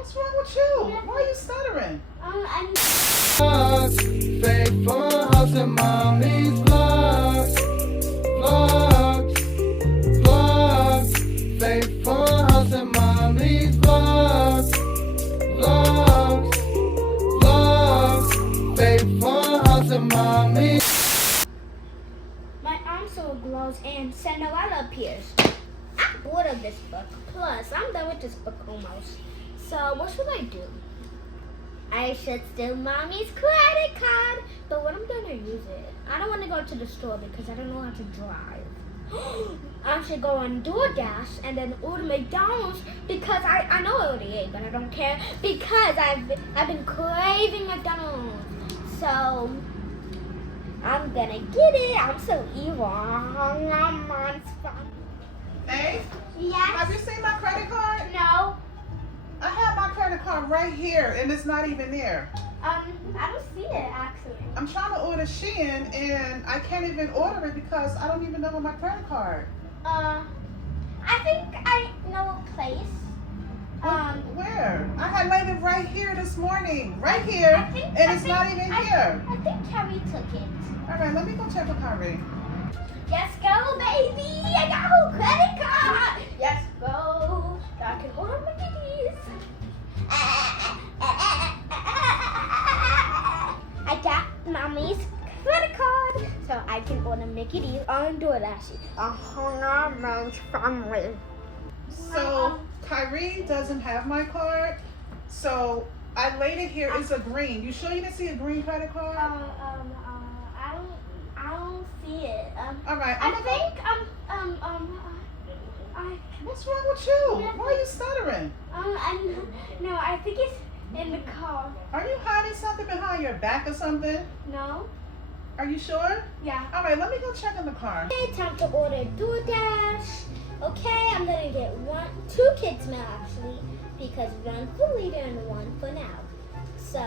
What's wrong with you? Why are you stuttering? I'm Faithful house and mommy's vlogs, vlogs, vlogs. Faithful house and mommy's vlogs, vlogs, vlogs. Faithful house and mommy. My arm so glows and Cinderella appears. I'm bored of this book. Plus, I'm done with this book almost. So, what should I do? I should steal mommy's credit card. But when I'm gonna use it, I don't want to go to the store because I don't know how to drive. I should go on DoorDash and then order McDonald's because I know I already ate, but I don't care because I've been craving McDonald's. So I'm gonna get it. I'm so evil. I'm on spot. Hey, Yes. have you seen my credit card? No. I have my credit card right here, and it's not even there. I don't see it actually. I'm trying to order Shein, and I can't even order it because I don't even know my credit card. I think I know a place. Where? I had laid it right here this morning. Right here, and it's not even here. I think Carrie took it. All right, let me go check with Kyrie. Let's go, baby! I got a credit card! Let's go! I can order my goodies. I got mommy's credit card, so I can order Mickey D's on DoorDash. Man's family. So Kyrie doesn't have my card, so I laid it here. It's a green. You sure you didn't see a green credit card? I don't see it. All right. I think What's wrong with you? Why are you stuttering? no, I think it's in the car. Are you hiding something behind your back or something? No? Are you sure? Yeah. All right, let me go check in the car. Okay, time to order DoorDash. Okay, I'm gonna get two kids meal actually, because one for later and one for now. So,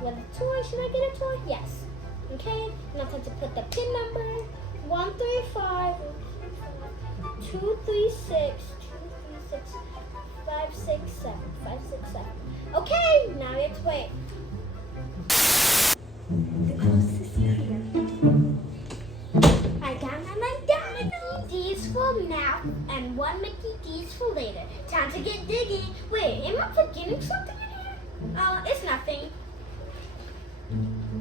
what a toy? Should I get a toy? Yes. Okay, now time to put the PIN number 135 236 567 567. Okay, now we have to wait. The cost is here. I got my McDonald's D's for now and one Mickey D's for later. Time to get digging. Wait, am I forgetting something in here? Oh, it's nothing.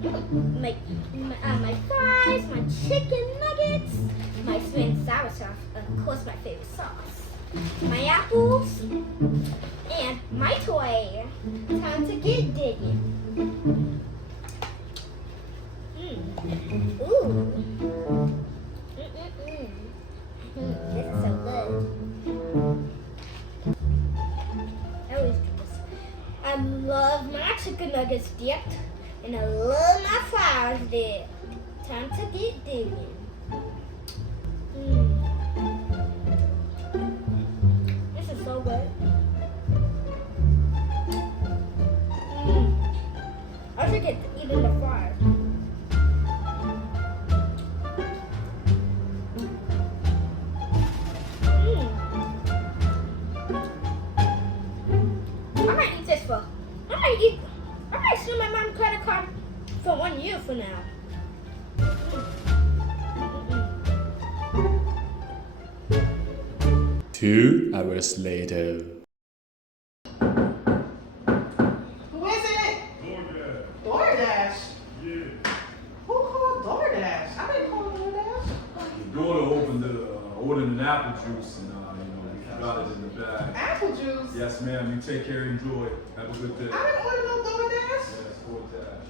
My fries, my chicken nuggets, my sweet and sour sauce, of course my favorite sauce, my apples, and my toy. Time to get digging. Ooh. This is so good. I always do this. I love my chicken nuggets dipped. And I love my fries there. Time to get digging. This is so good. I should get eating the fries. I might eat this for. I might steal my mom's credit card for 1 year for now. 2 hours later. Who is it? DoorDash. DoorDash? Yeah. Who called DoorDash? I didn't call DoorDash. The daughter ordered an apple juice and we got it in the bag. Apple juice? Yes, ma'am. You take care, enjoy. Have a good day. I didn't order no DoorDash. Yes, DoorDash.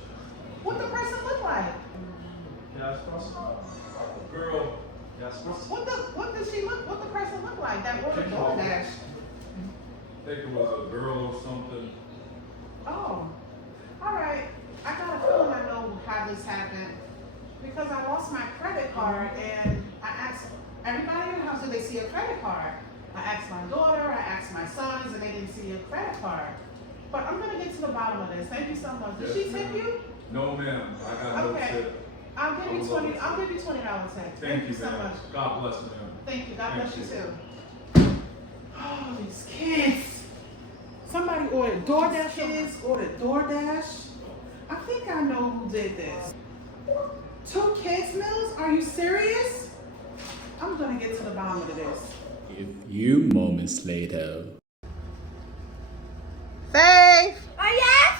What the person look like? Yeah, it's girl. Yeah, it's What does she look? What the person look like that ordered DoorDash? I think it was a girl or something. Oh, all right. I got a feeling I know how this happened because I lost my credit card and I asked everybody in the house, do they see a credit card? I asked my daughter, I asked my sons, and they didn't see a credit card. But I'm gonna get to the bottom of this. Thank you so much. Did she tip you? No, ma'am. I got no Okay. tip. I'll give you $20. I'll give you $20 tip. Thank you, so ma'am. much. God bless, ma'am. Thank you. God Thank bless you you. too. Oh, these kids. Somebody ordered DoorDash. Kids ordered DoorDash. I think I know who did this. 2 kids meals? Are you serious? I'm gonna get to the bottom of this. A few moments later. Faith! Oh, yes?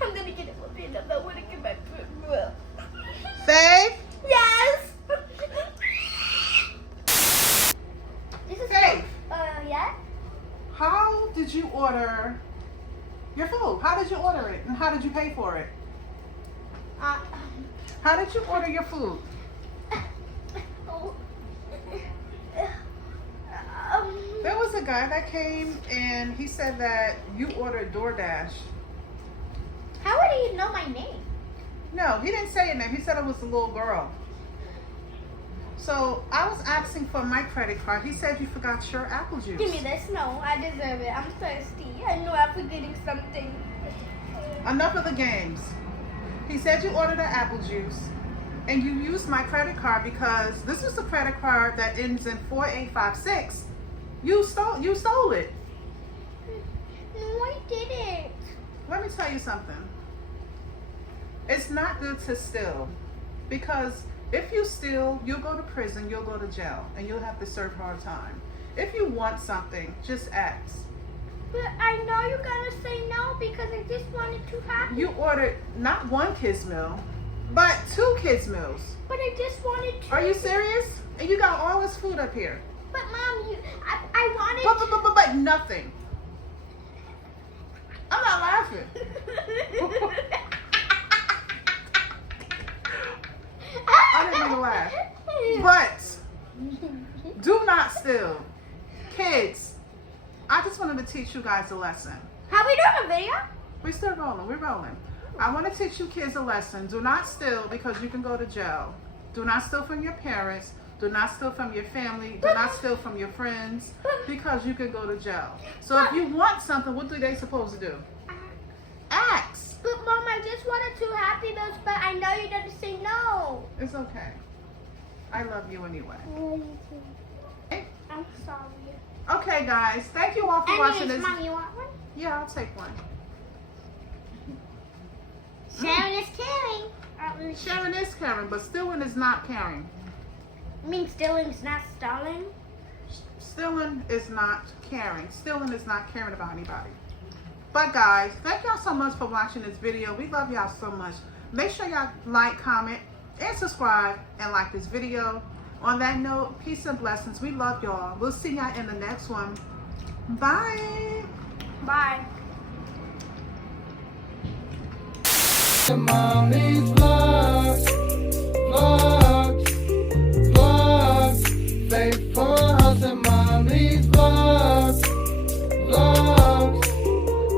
I'm gonna get it with me and I want to get my food. Faith! Yes! This is Faith! yeah? How did you order your food? How did you order it? And how did you pay for it? How did you order your food? There was a guy that came and he said that you ordered DoorDash. How would he know my name? No, he didn't say your name. He said it was a little girl. So I was asking for my credit card. He said you forgot your apple juice. Give me this. No, I deserve it. I'm thirsty. I know I'm forgetting something. Enough of the games. He said you ordered an apple juice and you used my credit card because this is the credit card that ends in 4856. You stole it. No, I didn't. Let me tell you something. It's not good to steal because if you steal, you'll go to prison, you'll go to jail, and you'll have to serve hard time. If you want something, just ask. But I know you're gonna say no because I just wanted to happen. You ordered not 1 kids meal, but 2 kids meals. But I just wanted to. Are you serious? And you got all this food up here. But Mom, I wanted. But nothing. I'm not laughing. I didn't mean to laugh. But do not steal. Kids, I just wanted to teach you guys a lesson. Have we done a video? We're still rolling. We're rolling. I want to teach you kids a lesson. Do not steal because you can go to jail. Do not steal from your parents. Do not steal from your family. Do not steal from your friends because you can go to jail. So if you want something, what are they supposed to do? Ask. But Mom, I just wanted 2 Happy Meals, but I know you're gonna say no. It's okay. I love you anyway. I'm sorry. Okay, guys. Thank you all for watching Anyways, this. Mom, you want one? Yeah, I'll take one. Sharon is caring. Sharon is caring, but stealing is not caring. I mean, stealing's not stalling. Stealing is not caring. Stealing is not caring about anybody. But guys, thank y'all so much for watching this video. We love y'all so much. Make sure y'all like, comment, and subscribe, and like this video. On that note, peace and blessings. We love y'all. We'll see y'all in the next one. Bye. Bye. Mommy's vlogs, vlogs, vlogs. Faithful house and mommy's vlogs, vlogs.